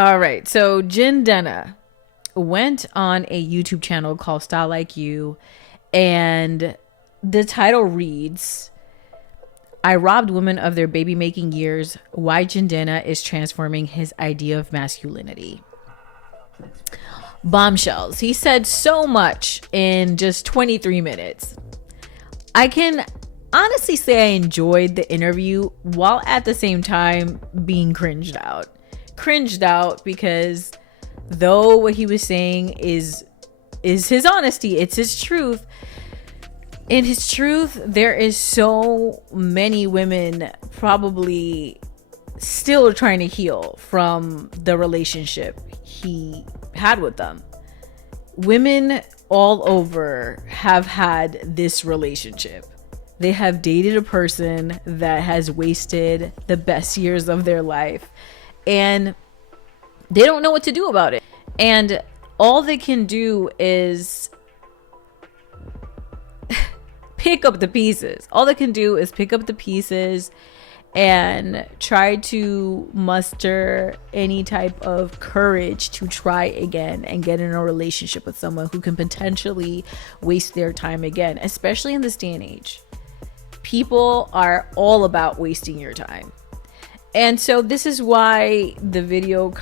All right. So Jen Denna went on a YouTube channel called Style Like You, and the title reads, I robbed women of their baby making years. Why Jen Denna is transforming his idea of masculinity. Bombshells. He said so much in just 23 minutes. I can honestly say I enjoyed the interview while at the same time being cringed out. Cringed out because though what he was saying is his honesty, it's his truth. In his truth, there is so many women probably still trying to heal from the relationship he had with them. Women all over have had this relationship. They have dated a person that has wasted the best years of their life, and they don't know what to do about it. And all they can do is pick up the pieces. All they can do is pick up the pieces and try to muster any type of courage to try again and get in a relationship with someone who can potentially waste their time again, especially in this day and age. People are all about wasting your time. And so this is why the video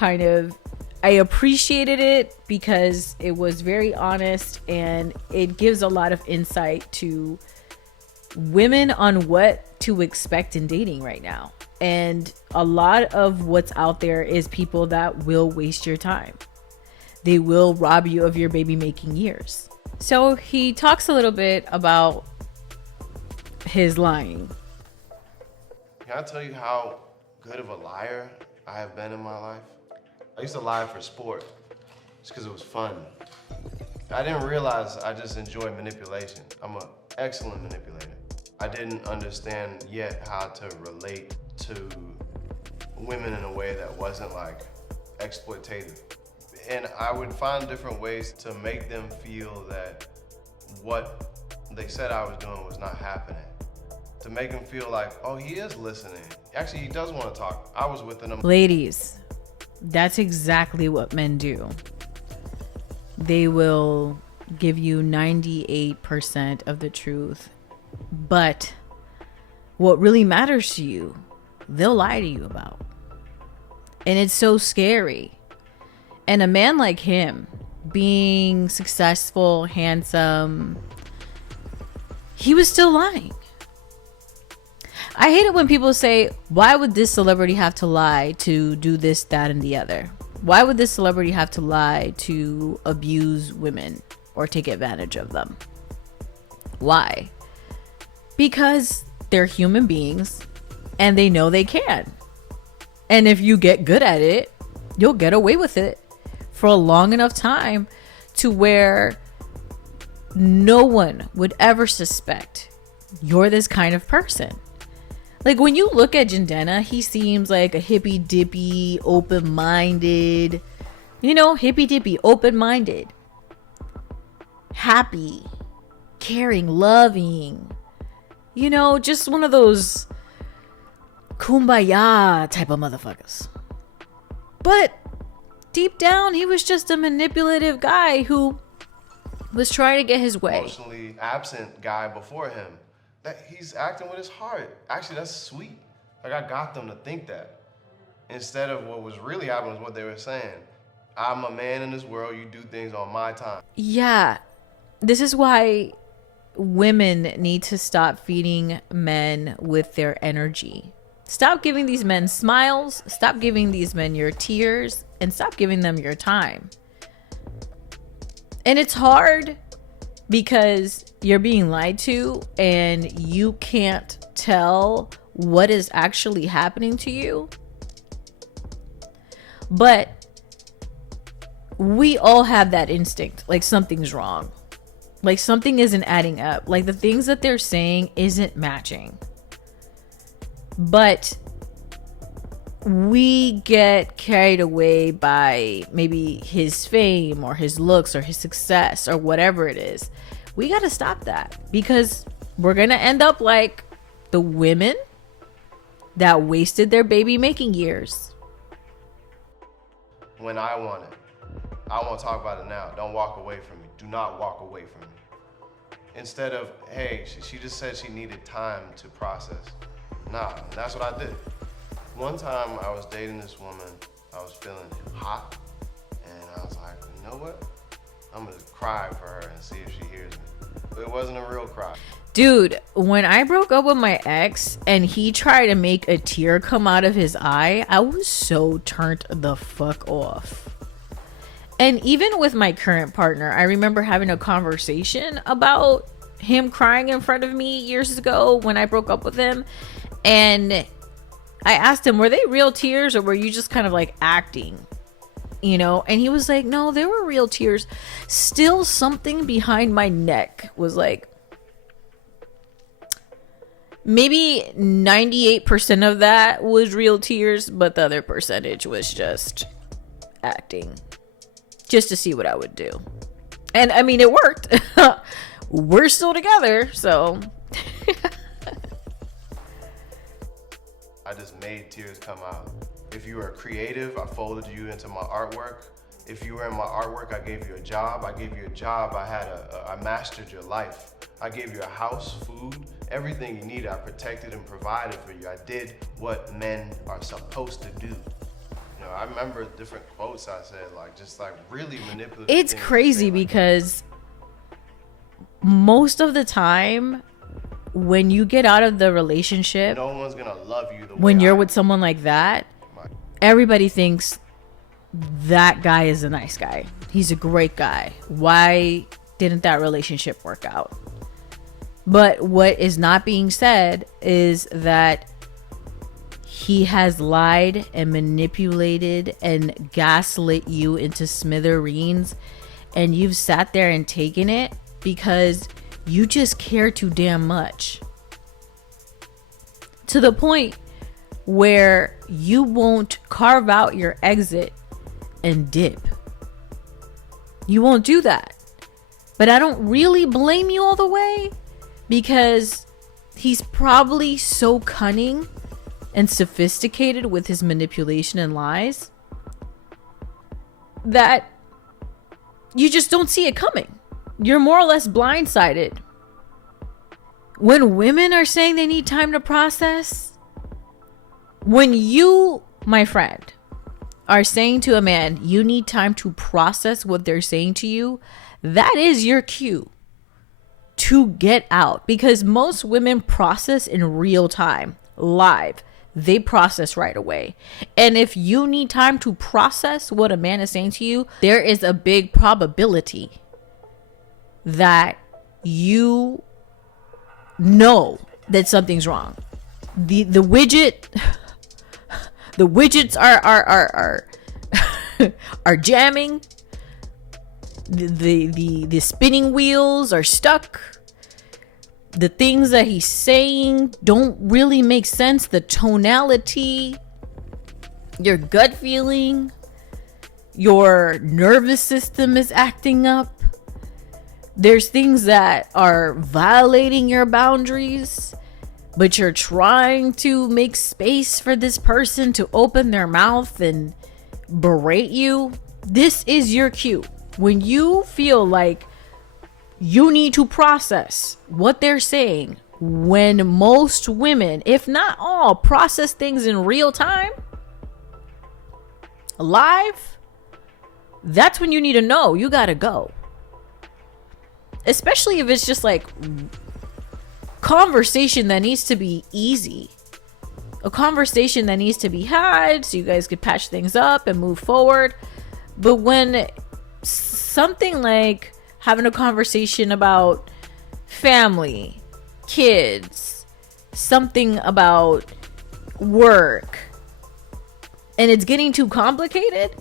I appreciated it, because it was very honest and it gives a lot of insight to women on what to expect in dating right now. And a lot of what's out there is people that will waste your time. They will rob you of your baby making years. So he talks a little bit about his lying. Can I tell you how good of a liar I have been in my life? I used to lie for sport, just because it was fun. I didn't realize I just enjoy manipulation. I'm an excellent manipulator. I didn't understand yet how to relate to women in a way that wasn't like exploitative. And I would find different ways to make them feel that what they said I was doing was not happening. To make them feel like, oh, he is listening. Actually, he does want to talk. I was within him. Ladies, that's exactly what men do. They will give you 98% of the truth, but what really matters to you, they'll lie to you about. And it's so scary. And a man like him, being successful, handsome, he was still lying. I hate it when people say, why would this celebrity have to lie to do this, that, and the other? Why would this celebrity have to lie to abuse women or take advantage of them? Why? Because they're human beings and they know they can. And if you get good at it, you'll get away with it for a long enough time to where no one would ever suspect you're this kind of person. Like when you look at Jen Denna, he seems like a hippy dippy, open-minded, hippy dippy, open-minded, happy, caring, loving, just one of those kumbaya type of motherfuckers. But deep down, he was just a manipulative guy who was trying to get his way. Emotionally absent guy before him. That he's acting with his heart. Actually, that's sweet. Like I got them to think that. Instead of what was really happening is what they were saying. I'm a man in this world, you do things on my time. Yeah. This is why women need to stop feeding men with their energy. Stop giving these men smiles, stop giving these men your tears, and stop giving them your time. And it's hard because you're being lied to and you can't tell what is actually happening to you. But we all have that instinct, like something's wrong. Like something isn't adding up. Like the things that they're saying isn't matching. But we get carried away by maybe his fame or his looks or his success or whatever it is. We got to stop that because we're going to end up like the women that wasted their baby making years. when I want it. I want to talk about it now. Don't walk away from me. Do not walk away from me. Instead of, hey, she just said she needed time to process. Nah, that's what I did. One time I was dating this woman, I was feeling hot, and I was like, you know what? I'm gonna cry for her and see if she hears me. But it wasn't a real cry. Dude, when I broke up with my ex and he tried to make a tear come out of his eye, I was so turned the fuck off. And even with my current partner, I remember having a conversation about him crying in front of me years ago when I broke up with him. And I asked him, were they real tears or were you just kind of like acting? You know, and he was like, no, they were real tears. Still, something behind my neck was like, maybe 98% of that was real tears, but the other percentage was just acting, just to see what I would do. And I mean, it worked. We're still together, so. I just made tears come out. If you were creative, I folded you into my artwork. If you were in my artwork, I gave you a job. I gave you a job. I mastered your life. I gave you a house, food, everything you needed. I protected and provided for you. I did what men are supposed to do. You know, I remember different quotes I said, like just like really manipulative. It's crazy because most of the time, when you get out of the relationship, no one's gonna love you the way when you're with someone like that, everybody thinks that guy is a nice guy. He's a great guy. Why didn't that relationship work out? But what is not being said is that he has lied and manipulated and gaslit you into smithereens, and you've sat there and taken it because you just care too damn much. To the point where you won't carve out your exit and dip. You won't do that. But I don't really blame you all the way, because he's probably so cunning and sophisticated with his manipulation and lies that you just don't see it coming. You're more or less blindsided. When women are saying they need time to process, when you, my friend, are saying to a man, you need time to process what they're saying to you, that is your cue to get out. Because most women process in real time, live. They process right away. And if you need time to process what a man is saying to you, there is a big probability that you know that something's wrong. The widgets are jamming. The spinning wheels are stuck. The things that he's saying don't really make sense. The tonality, your gut feeling, your nervous system is acting up. There's things that are violating your boundaries, but you're trying to make space for this person to open their mouth and berate you. This is your cue. When you feel like you need to process what they're saying, when most women, if not all, process things in real time, live, that's when you need to know you gotta go. Especially if it's just like conversation that needs to be easy. A conversation that needs to be had so you guys could patch things up and move forward. But when something like having a conversation about family, kids, something about work, and it's getting too complicated,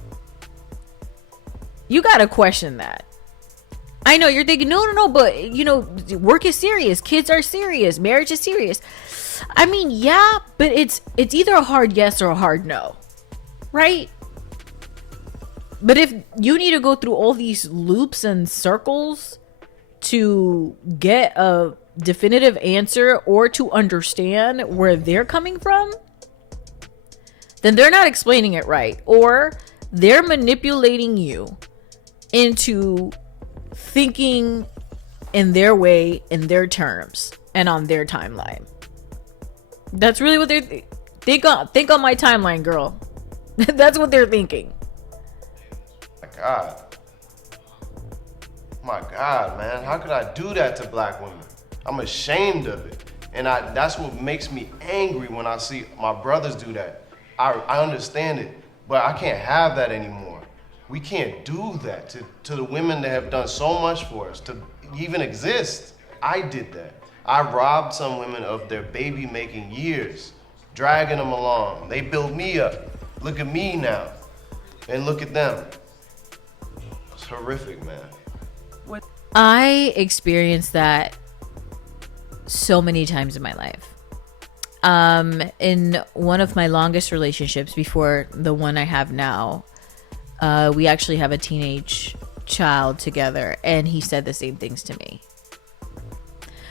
you gotta question that. I know you're thinking, no, but you know, work is serious, kids are serious, marriage is serious. I mean, yeah, but it's either a hard yes or a hard no, right? But if you need to go through all these loops and circles to get a definitive answer or to understand where they're coming from, then they're not explaining it right, or They're manipulating you into thinking in their way, in their terms, and on their timeline. That's really what they're think on my timeline, girl. That's what they're thinking. My God, man, how could I do that to black women? I'm ashamed of it. And that's what makes me angry when I see my brothers do that. I understand it, but I can't have that anymore. We can't do that to the women that have done so much for us, to even exist. I did that. I robbed some women of their baby-making years, dragging them along. They built me up. Look at me now, and look at them. It's horrific, man. I experienced that so many times in my life. In one of my longest relationships before the one I have now, we actually have a teenage child together, and he said the same things to me.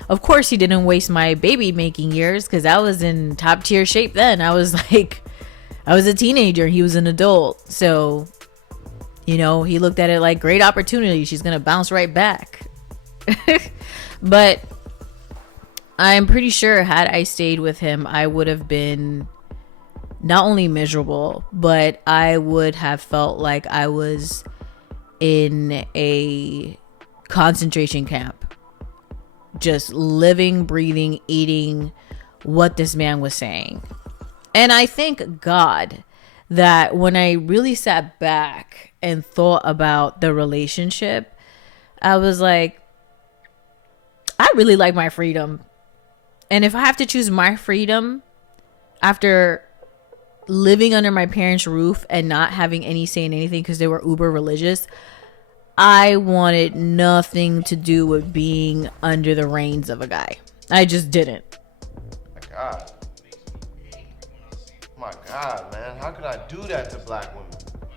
Of course, he didn't waste my baby making years because I was in top tier shape then. I was a teenager. He was an adult. So, you know, he looked at it like great opportunity. She's going to bounce right back. But I'm pretty sure had I stayed with him, I would have been not only miserable, but I would have felt like I was in a concentration camp. Just living, breathing, eating what this man was saying. And I thank God that when I really sat back and thought about the relationship, I was like, I really like my freedom. And if I have to choose my freedom after living under my parents' roof and not having any say in anything because they were uber religious, I wanted nothing to do with being under the reins of a guy. I just didn't. My God, man, how could I do that to black women?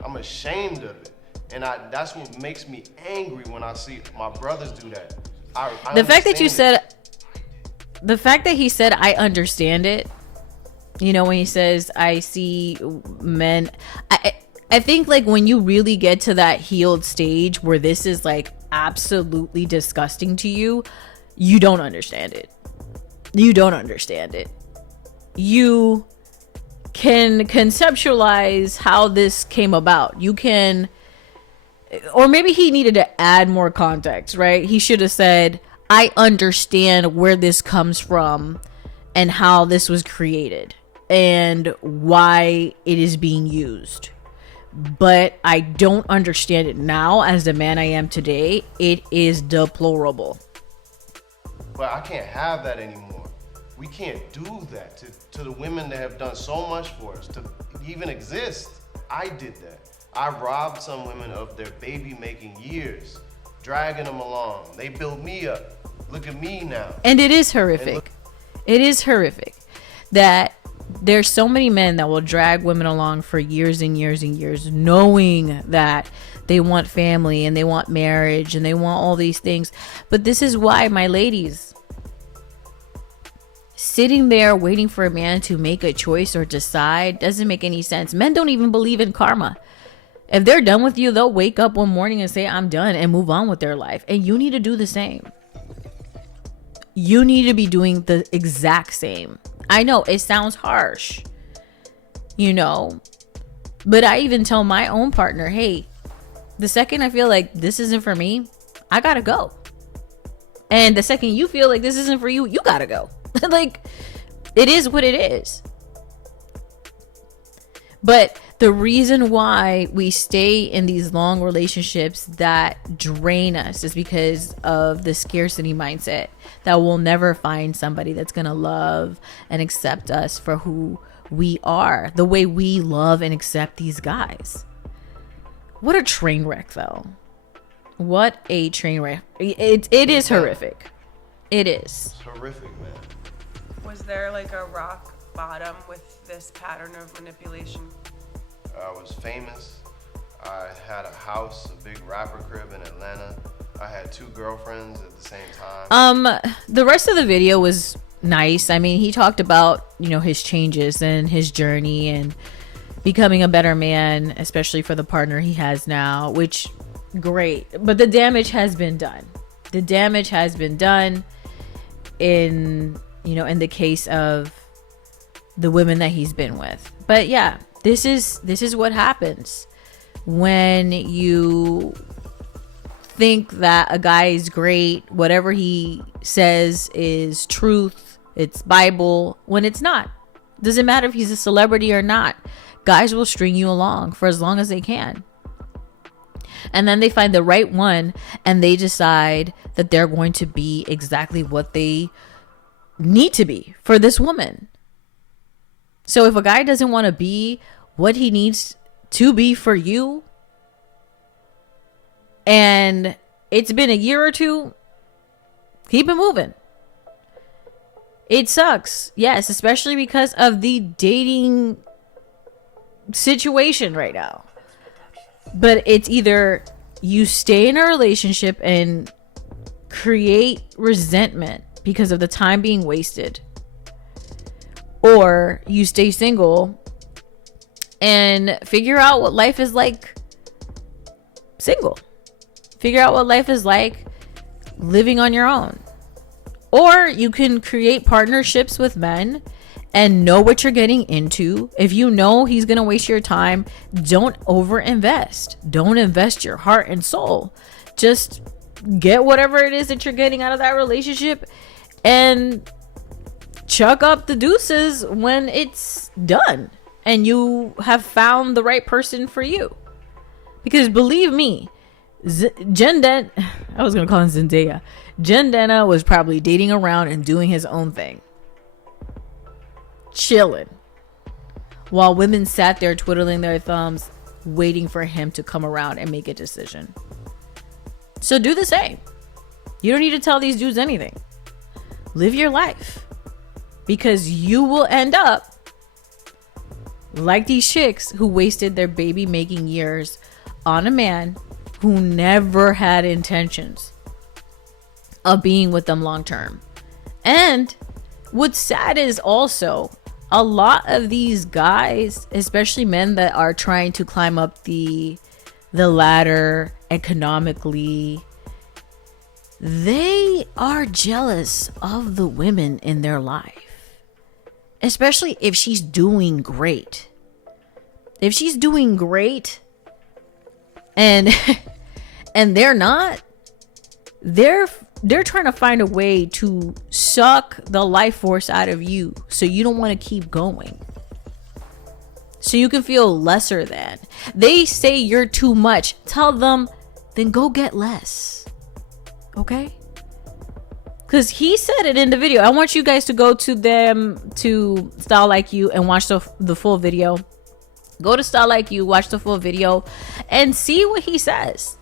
I'm ashamed of it. And that's what makes me angry when I see my brothers do that. The fact that he said, I understand it. You know, when he says, I see men, I think like when you really get to that healed stage where this is like absolutely disgusting to you, you don't understand it. You don't understand it. You can conceptualize how this came about. You can, or maybe he needed to add more context, right? He should have said, I understand where this comes from and how this was created and why it is being used. But I don't understand it now as the man I am today. It is deplorable. But I can't have that anymore. We can't do that to the women that have done so much for us, to even exist. I did that. I robbed some women of their baby-making years, dragging them along. They built me up. Look at me now. And it is horrific. It is horrific that there's so many men that will drag women along for years and years and years, knowing that they want family and they want marriage and they want all these things. But this is why, my ladies, sitting there waiting for a man to make a choice or decide doesn't make any sense. Men don't even believe in karma. If they're done with you, they'll wake up one morning and say, I'm done, and move on with their life. And you need to do the same. You need to be doing the exact same. I know it sounds harsh, you know, but I even tell my own partner, hey, the second I feel like this isn't for me, I gotta go. And the second you feel like this isn't for you, you gotta go. Like, it is what it is. But the reason why we stay in these long relationships that drain us is because of the scarcity mindset that we'll never find somebody that's going to love and accept us for who we are, the way we love and accept these guys. What a train wreck, though. What a train wreck. It is horrific. It is. It's horrific, man. Was there like a rock bottom with this pattern of manipulation? I was famous. I had a house, a big rapper crib in Atlanta. I had 2 girlfriends at the same time. The rest of the video was nice. I mean, he talked about, you know, his changes and his journey and becoming a better man, especially for the partner he has now, which great. But the damage has been done. The damage has been done in, you know, in the case of the women that he's been with. But yeah, this is what happens when you think that a guy is great, whatever he says is truth, it's Bible, when it's not. Doesn't matter if he's a celebrity or not. Guys will string you along for as long as they can. And then they find the right one and they decide that they're going to be exactly what they need to be for this woman. So if a guy doesn't want to be what he needs to be for you, and it's been a year or two, keep it moving. It sucks. Yes, especially because of the dating situation right now. But it's either you stay in a relationship and create resentment because of the time being wasted, or you stay single and figure out what life is like single. Figure out what life is like living on your own. Or you can create partnerships with men and know what you're getting into. If you know he's going to waste your time, don't overinvest. Don't invest your heart and soul. Just get whatever it is that you're getting out of that relationship and chuck up the deuces when it's done and you have found the right person for you. Because believe me, I was going to call him Zendaya. Jen Dena was probably dating around and doing his own thing. Chilling. While women sat there twiddling their thumbs, waiting for him to come around and make a decision. So do the same. You don't need to tell these dudes anything. Live your life. Because you will end up like these chicks who wasted their baby making years on a man who never had intentions of being with them long term. And what's sad is also a lot of these guys, especially men that are trying to climb up the ladder economically, they are jealous of the women in their life, especially if she's doing great. If she's doing great and they're not, they're trying to find a way to suck the life force out of you so you don't want to keep going. So you can feel lesser than. They say you're too much. Tell them, then go get less. Okay? Because he said it in the video. I want you guys to go to them, to Style Like You, and watch the full video. Go to Style Like You, watch the full video, and see what he says.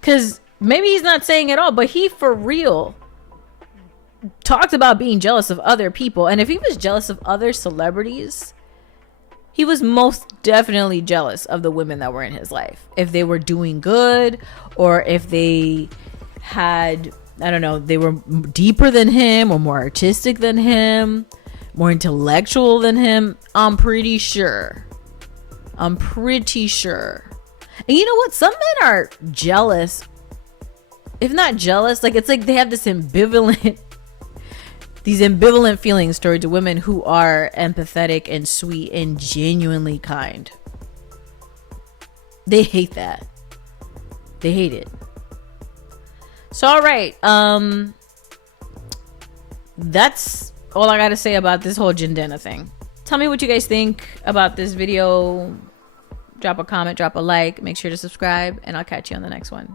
Because maybe he's not saying it all, but he for real talked about being jealous of other people. And if he was jealous of other celebrities, he was most definitely jealous of the women that were in his life. If they were doing good, or if they had, I don't know, they were deeper than him, or more artistic than him, more intellectual than him. I'm pretty sure. And you know what? Some men are jealous. If not jealous, like it's like they have this ambivalent feelings towards women who are empathetic and sweet and genuinely kind. They hate that. They hate it. So all right, that's all I gotta say about this whole Jindena thing. Tell me what you guys think about this video. Drop a comment, drop a like, make sure to subscribe, and I'll catch you on the next one.